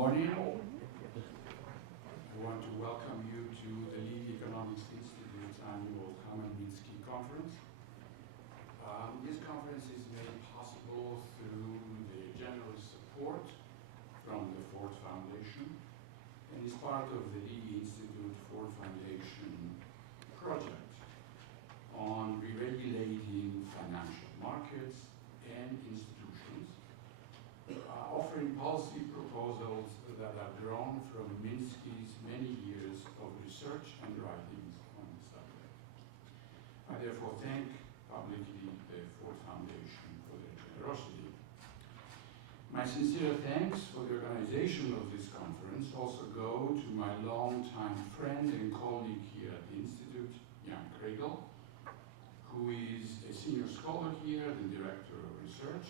morning. I want to welcome you to the Levy Economics Institute's annual Minsky Conference. This conference is made possible through the generous support from the Ford Foundation and is part of the Levy Institute Ford Foundation project on re-regulating financial markets and institutions, offering policy proposals that have grown from Minsky's many years of research and writings on the subject. I therefore thank publicly the Ford Foundation for their generosity. My sincere thanks for the organization of this conference also go to my longtime friend and colleague here at the Institute, Jan Kregel, who is a senior scholar here, the director of research,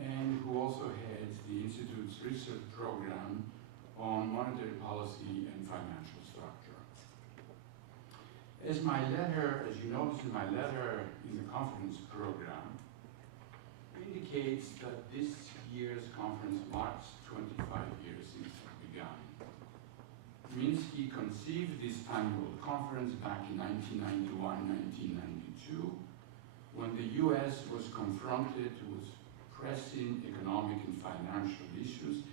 and who also heads the Institute's research program on monetary policy and financial structure. As you notice in my letter in the conference program, indicates that this year's conference marks 25 years since it began. Minsky conceived this annual conference back in 1991-1992, when the US was confronted with pressing economic and financial issues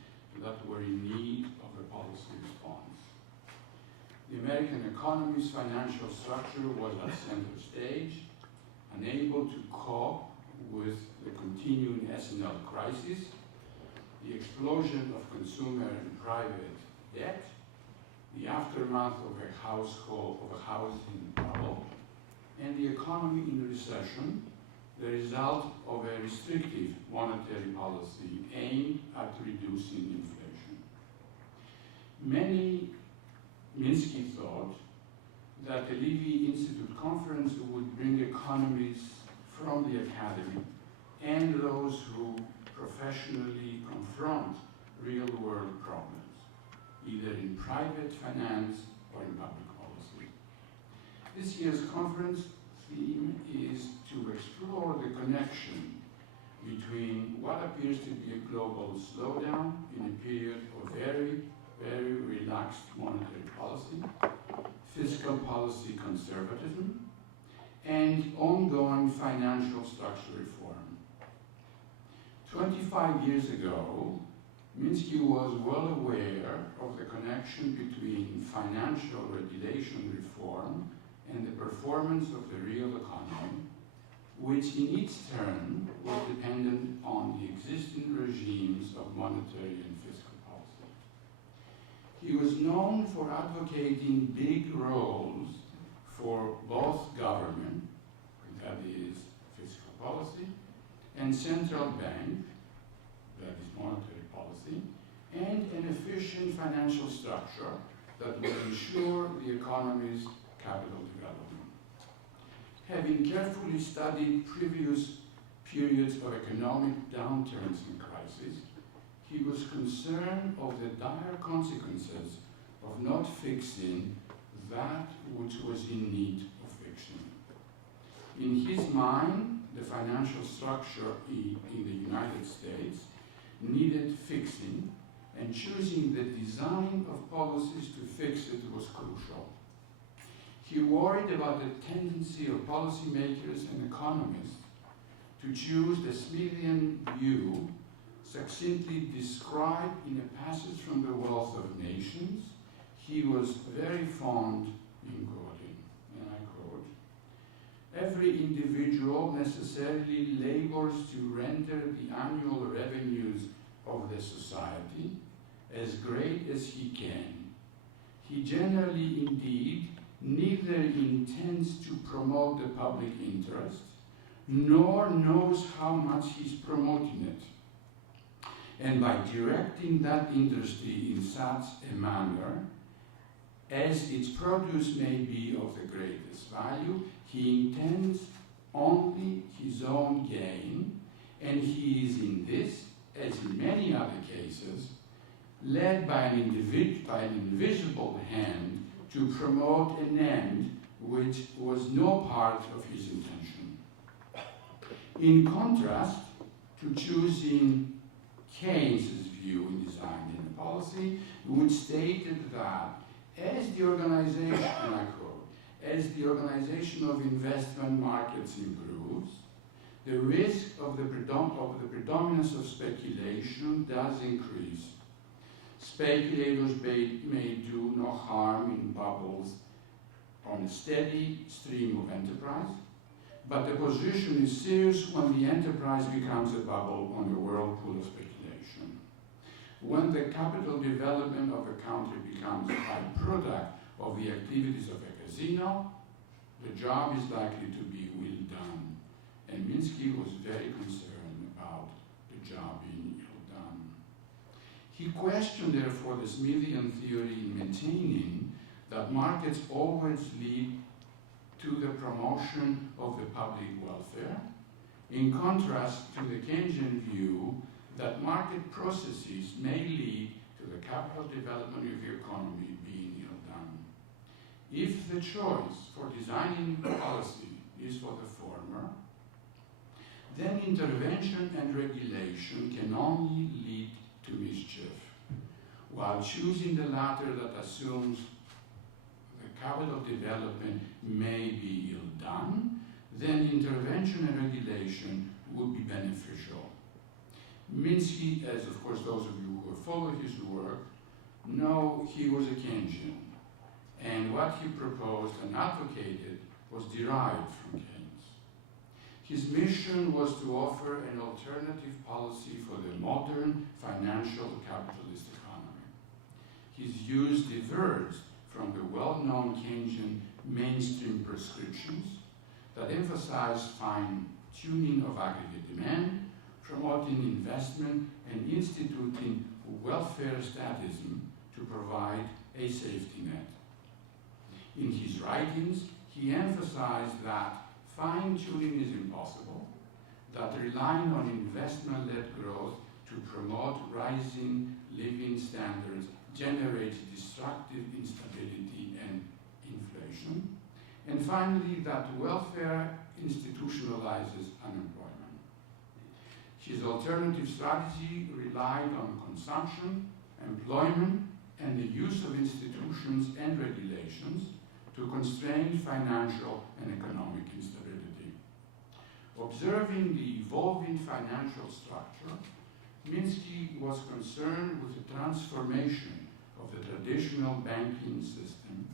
that were in need of a policy response. The American economy's financial structure was at center stage, unable to cope with the continuing S&L crisis, the explosion of consumer and private debt, the aftermath of a housing bubble, and the economy in recession, the result of a restrictive monetary policy aimed at reducing inflation. Many Minsky thought that the Levy Institute conference would bring economists from the academy and those who professionally confront real-world problems, either in private finance or in public policy. This year's conference theme is to explore the connection between what appears to be a global slowdown in a period of very, very relaxed monetary policy, fiscal policy conservatism, and ongoing financial structure reform. 25 years ago, Minsky was well aware of the connection between financial regulation reform and the performance of the real economy, which in its turn was dependent on the existing regimes of monetary and fiscal policy. He was known for advocating big roles for both government, that is fiscal policy, and central bank, that is monetary policy, and an efficient financial structure that would ensure the economy's capital development. Having carefully studied previous periods of economic downturns and crises, he was concerned of the dire consequences of not fixing that which was in need of fixing. In his mind, the financial structure in the United States needed fixing, and choosing the design of policies to fix it was crucial. He worried about the tendency of policymakers and economists to choose the Smithian view succinctly described in a passage from The Wealth of Nations he was very fond in quoting, and I quote, "Every individual necessarily labors to render the annual revenues of the society as great as he can. He generally, indeed, neither intends to promote the public interest, nor knows how much he's promoting it. And by directing that industry in such a manner as its produce may be of the greatest value, he intends only his own gain, and he is in this, as in many other cases, led by an invisible hand to promote an end which was no part of his intention. In contrast to choosing Keynes's view in design and policy, which stated that as the organization, and I quote, as the organization of investment markets improves, the risk of the predominance of speculation does increase. Speculators may do no harm in bubbles on a steady stream of enterprise, but the position is serious when the enterprise becomes a bubble on a whirlpool of speculation. When the capital development of a country becomes a byproduct of the activities of a casino, the job is likely to be well done. And Minsky was very concerned about the job being ill done. He questioned, therefore, the Smithian theory in maintaining that markets always lead to the promotion of the public welfare, in contrast to the Keynesian view that market processes may lead to the capital development of the economy being ill done. If the choice for designing policy is for the former, then intervention and regulation can only lead to mischief, while choosing the latter that assumes the capital development may be ill done, then intervention and regulation would be beneficial. Minsky, as of course those of you who have followed his work, know he was a Keynesian, and what he proposed and advocated was derived from Keynes. His mission was to offer an alternative policy for the modern financial capitalist economy. His views diverged from the well-known Keynesian mainstream prescriptions that emphasize fine-tuning of aggregate demand, promoting investment, and instituting welfare statism to provide a safety net. In his writings, he emphasized that fine-tuning is impossible, that relying on investment-led growth to promote rising living standards generates destructive instability and inflation, and finally, that welfare institutionalizes unemployment. His alternative strategy relied on consumption, employment, and the use of institutions and regulations to constrain financial and economic instability. Observing the evolving financial structure, Minsky was concerned with the transformation of the traditional banking system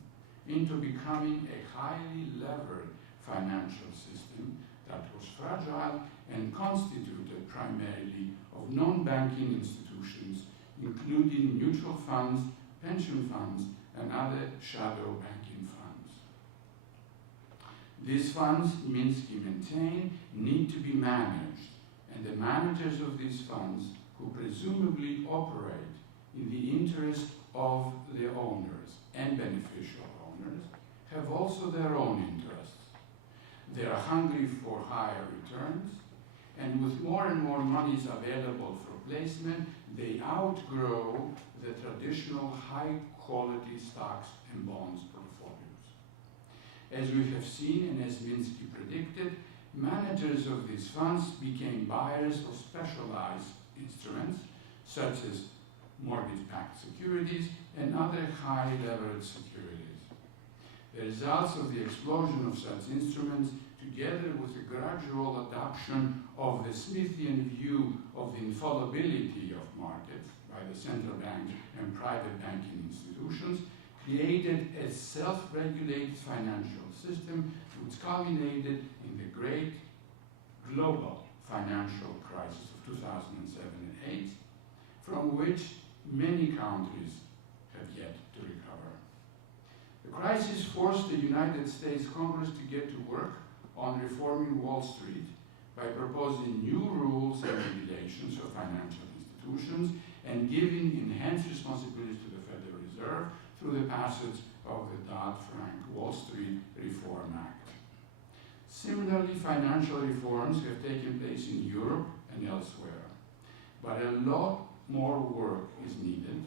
into becoming a highly levered financial system that was fragile and constituted primarily of non-banking institutions, including mutual funds, pension funds, and other shadow banking funds. These funds, Minsky maintained, need to be managed, and the managers of these funds, who presumably operate in the interest of their owners and beneficial owners, have also their own interests. They are hungry for higher returns, and with more and more monies available for placement, they outgrow the traditional high-quality stocks and bonds portfolios. As we have seen, and as Minsky predicted, managers of these funds became buyers of specialized instruments, such as mortgage-backed securities and other high-leveraged securities. The results of the explosion of such instruments, together with the gradual adoption of the Smithian view of the infallibility of markets by the central bank and private banking institutions, created a self-regulated financial system which culminated in the great global financial crisis of 2007 and 2008, from which many countries have yet to recover. The crisis forced the United States Congress to get to work on reforming Wall Street by proposing new rules and regulations for financial institutions and giving enhanced responsibilities to the Federal Reserve through the passage of the Dodd-Frank Wall Street Reform Act. Similarly, financial reforms have taken place in Europe and elsewhere, but a lot more work is needed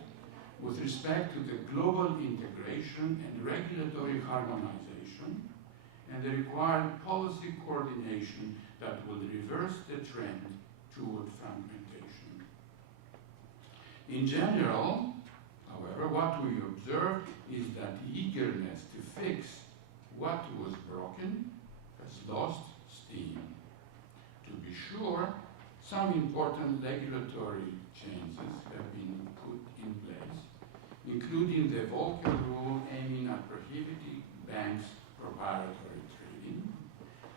with respect to the global integration and regulatory harmonization and the required policy coordination that will reverse the trend toward fragmentation. In general, however, what we observe is that the eagerness to fix what was broken has lost steam. To be sure, some important regulatory changes have been put in place, including the Volcker rule aiming at prohibiting banks' proprietary trading,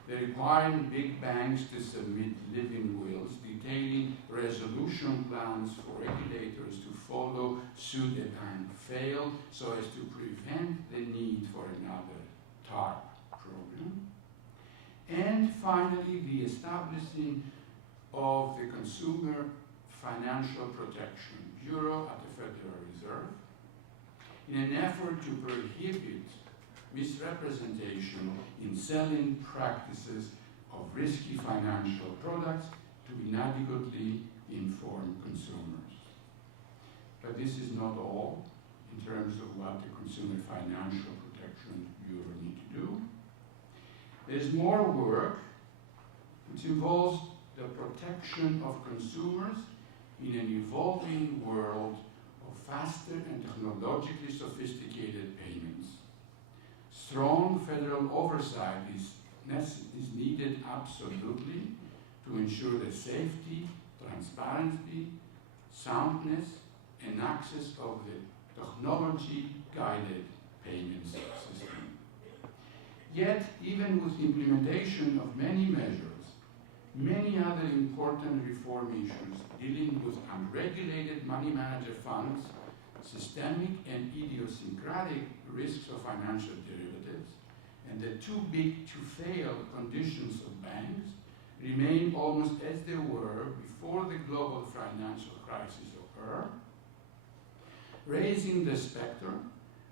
the requiring big banks to submit living wills detailing resolution plans for regulators to follow should a bank fail so as to prevent the need for another TARP program, and finally the establishing of the Consumer Financial Protection Bureau at the Federal Reserve in an effort to prohibit misrepresentation in selling practices of risky financial products to inadequately inform consumers. But this is not all in terms of what the Consumer Financial Protection Bureau need to do. There's more work which involves the protection of consumers in an evolving world of faster and technologically sophisticated payments. Strong federal oversight is needed absolutely to ensure the safety, transparency, soundness, and access of the technology-guided payments system. Yet, even with implementation of many measures, many other important reform issues dealing with unregulated money manager funds, systemic and idiosyncratic risks of financial derivatives, and the too big to fail conditions of banks remain almost as they were before the global financial crisis occurred, raising the specter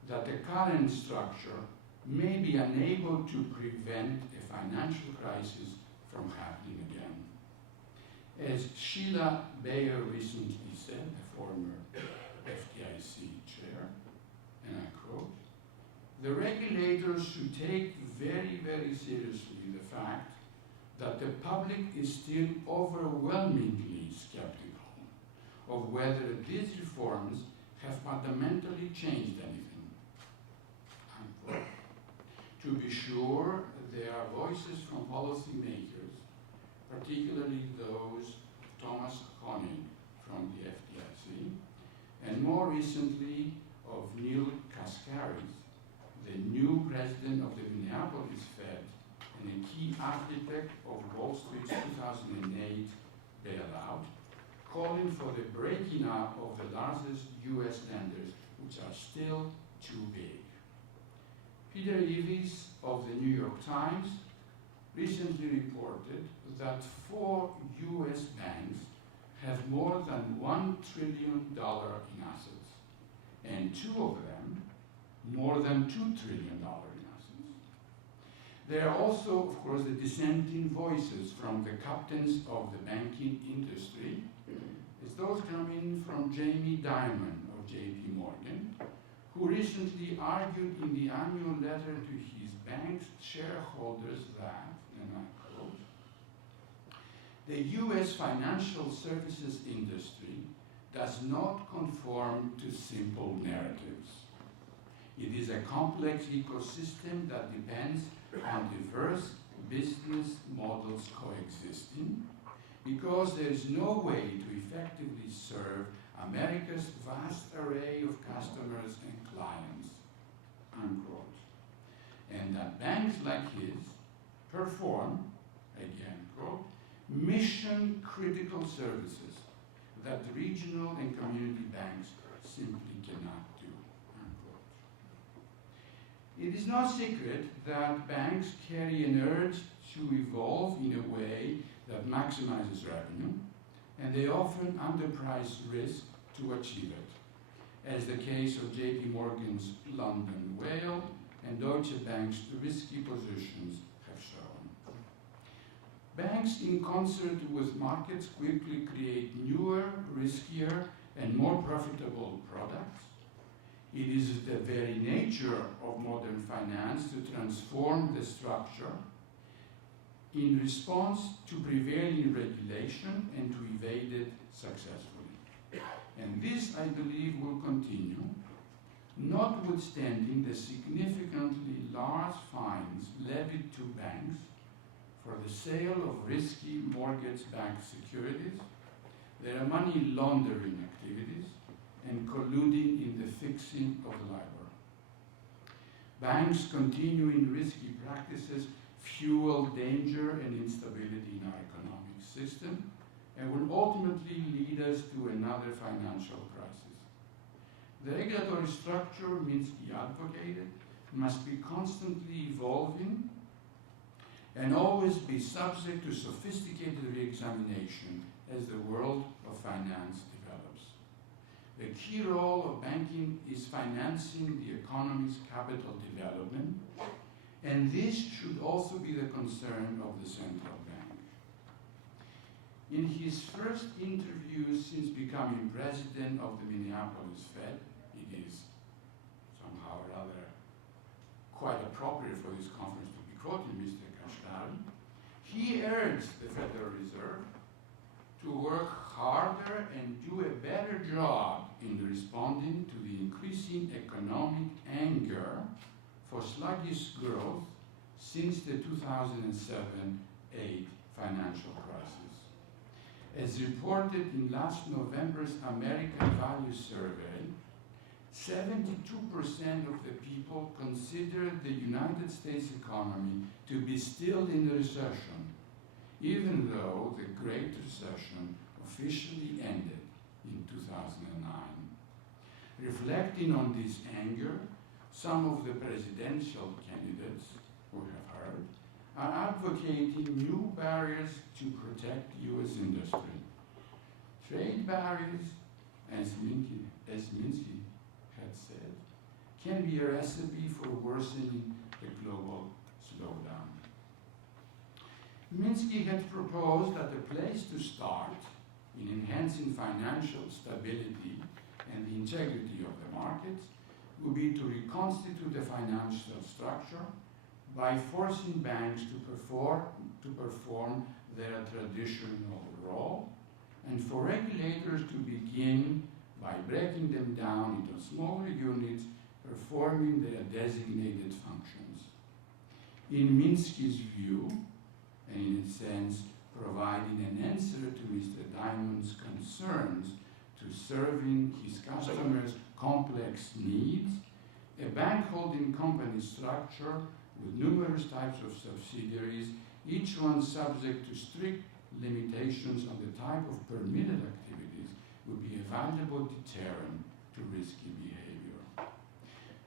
that the current structure may be unable to prevent a financial crisis from happening again. As Sheila Bayer recently said, the former FDIC chair, and I quote, "The regulators should take very, very seriously the fact that the public is still overwhelmingly skeptical of whether these reforms have fundamentally changed anything." Unquote. To be sure, there are voices from policymakers, particularly those of Thomas Koenig from the FDIC, and more recently of Neil Cascaris, the new president of the Minneapolis Fed and a key architect of Wall Street's 2008 bailout, calling for the breaking up of the largest U.S. lenders, which are still too big. Peter Eves of the New York Times recently reported that 4 U.S. banks have more than $1 trillion in assets, and 2 of them more than $2 trillion in assets. There are also, of course, the dissenting voices from the captains of the banking industry, as those coming from Jamie Dimon of J.P. Morgan, who recently argued in the annual letter to his bank's shareholders that, and I quote, "The U.S. financial services industry does not conform to simple narratives. It is a complex ecosystem that depends on diverse business models coexisting, because there is no way to effectively serve America's vast array of customers and clients," unquote. And that banks like his perform, again, quote, "mission-critical services that regional and community banks simply cannot do," unquote. It is no secret that banks carry an urge to evolve in a way that maximizes revenue, and they often underprice risk to achieve it, as the case of J.P. Morgan's London Whale and Deutsche Bank's risky positions have shown. Banks, in concert with markets, quickly create newer, riskier, and more profitable products. It is the very nature of modern finance to transform the structure in response to prevailing regulation and to evade it successfully. And this, I believe, will continue, notwithstanding the significantly large fines levied to banks for the sale of risky mortgage-backed securities, their money laundering activities, and colluding in the fixing of the LIBOR. Banks continuing risky practices fuel danger and instability in our economic system and will ultimately lead us to another financial crisis. The regulatory structure Minsky advocated must be constantly evolving and always be subject to sophisticated re-examination as the world of finance develops. The key role of banking is financing the economy's capital development, and this should also be the concern of the central bank. In his first interview since becoming president of the Minneapolis Fed, it is somehow or other quite appropriate for this conference to be quoting Mr. Constrain, he urged the Federal Reserve to work harder and do a better job in responding to the increasing economic anger for sluggish growth since the 2007-8 financial crisis. As reported in last November's American Value Survey, 72% of the people consider the United States economy to be still in recession, even though the Great Recession officially ended in 2009. Reflecting on this anger, some of the presidential candidates, who have heard, are advocating new barriers to protect U.S. industry. Trade barriers, as Minsky had said, can be a recipe for worsening the global slowdown. Minsky had proposed that the place to start in enhancing financial stability and the integrity of the markets would be to reconstitute the financial structure by forcing banks to perform their traditional role, and for regulators to begin by breaking them down into smaller units performing their designated functions. In Minsky's view, and in a sense providing an answer to Mr. Diamond's concerns to serving his customers' complex needs, a bank holding company structure with numerous types of subsidiaries, each one subject to strict limitations on the type of permitted activities, would be a valuable deterrent to risky behavior.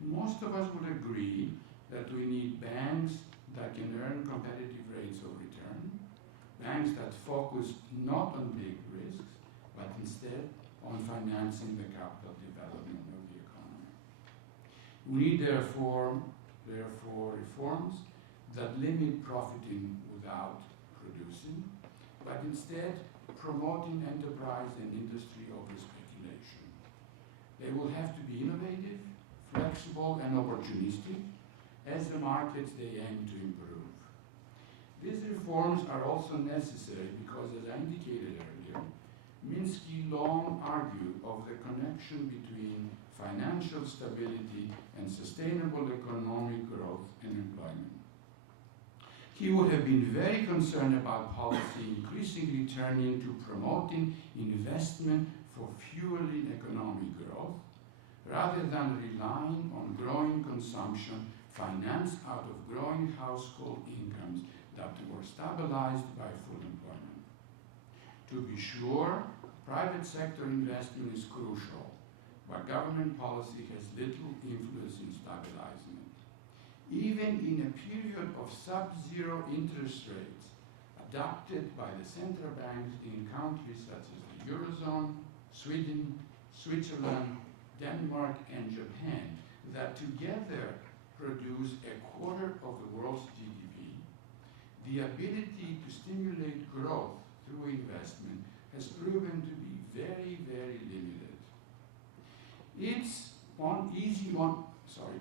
Most of us would agree that we need banks that can earn competitive rates of return, banks that focus not on big risks, but instead on financing the capital development of the economy. We need, therefore, reforms that limit profiting without producing, but instead promoting enterprise and industry over speculation. They will have to be innovative, flexible, and opportunistic as the markets they aim to improve. These reforms are also necessary because, as I indicated earlier, Minsky long argued of the connection between financial stability and sustainable economic growth and employment. He would have been very concerned about policy increasingly turning to promoting investment for fueling economic growth, rather than relying on growing consumption financed out of growing household incomes that were stabilized by full employment. To be sure, private sector investment is crucial, but government policy has little influence in stabilizing it. Even in a period of sub-zero interest rates adopted by the central banks in countries such as the Eurozone, Sweden, Switzerland, Denmark, and Japan, that together produce a quarter of the world's GDP, the ability to stimulate growth through investment has proven to be very, very limited.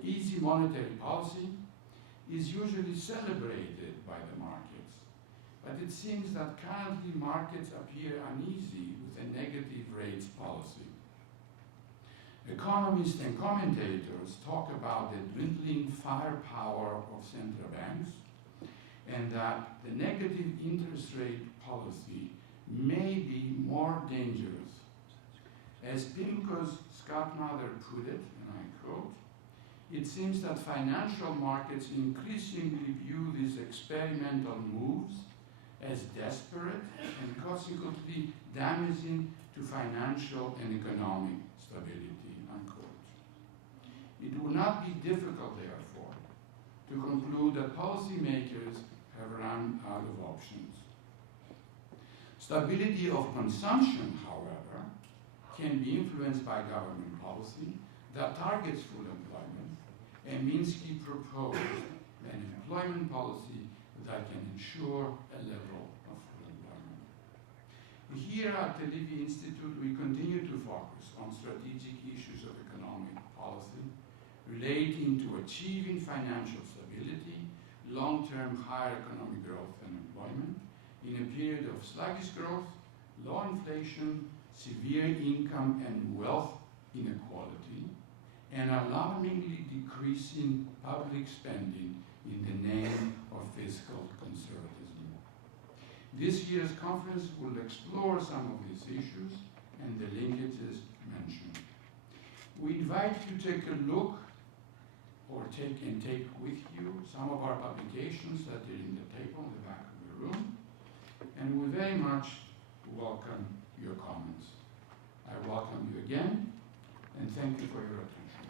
Easy monetary policy is usually celebrated by the markets, but it seems that currently markets appear uneasy with a negative rates policy. Economists and commentators talk about the dwindling firepower of central banks and that the negative interest rate policy may be more dangerous. As PIMCO's Scott Mather put it, and I quote, "It seems that financial markets increasingly view these experimental moves as desperate and consequently damaging to financial and economic stability," unquote. It would not be difficult, therefore, to conclude that policymakers have run out of options. Stability of consumption, however, can be influenced by government policy that targets full employment, and Minsky proposed an employment policy that can ensure a level of full employment. Here at the Levy Institute, we continue to focus on strategic issues of economic policy relating to achieving financial stability, long-term higher economic growth and employment in a period of sluggish growth, low inflation, severe income and wealth inequality, and alarmingly decreasing public spending in the name of fiscal conservatism. This year's conference will explore some of these issues and the linkages mentioned. We invite you to take a look or take with you some of our publications that are in the table in the back of the room, and we very much welcome your comments. I welcome you again, and thank you for your attention.